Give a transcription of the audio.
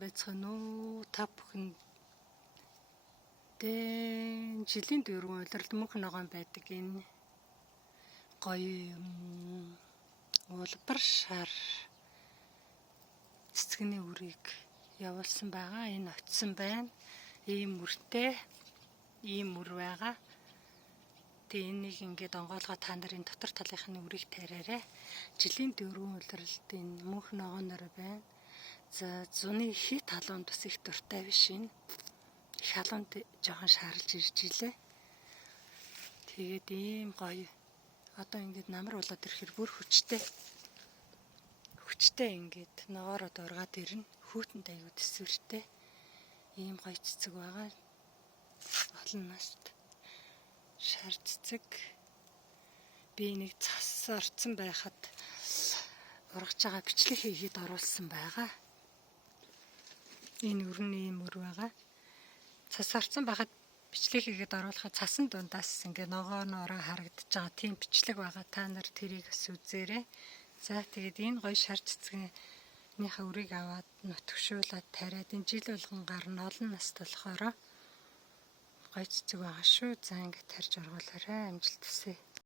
Байцгаана уу та бүхэнд жилийн дөрвөн улиралд мөнх ногоон байдаг энэ гоё улбар шар цэцгэний үрийг явуулсан байгаа. Энэ очисон байна. Ийм мөртэй ийм мөр байгаа. Тэгээ энийг ингээд онгойлгоо та нарын дотор талынхны үрийг тараарай. Жилийн дөрвөн улиралд энэ мөнх ногооноор байна. За зуны хит халуунд бас их дуртай биш энэ. Их халуунд жоохон шаарлж ирж илээ. Тэгээд ийм гоё. Одоо ингээд намар болоод ирэхээр бүр хүчтэй. Хүчтэй ингээд ногоороо дургаад ирнэ. Хүүтэнд аягүй төсвөртэй. Ийм гоё цэцэг байгаа. Олон наст шар цэцэг. Би нэг цас орцсон байхад ургаж байгаа бичлэг хийгээд оруулсан байгаа. Энэ өрний юм өр байгаа. Цас орцсон байхад бичлэг хийгээд оруулахад цасан дундаас ингээ ногоонороо харагдаж байгаа тийм бичлэг байгаа. Та нар тэрийг бас үзээрэй. За тэгээд энэ гоё шар цэцгийнхээ үрийг аваад нутгшуулаад тариад энэ жил болгон гарна олон наст болохоор гоё цэцэг байгаа шүү. За ингээ тарьж оргуулаарай. Амжилт хүсье.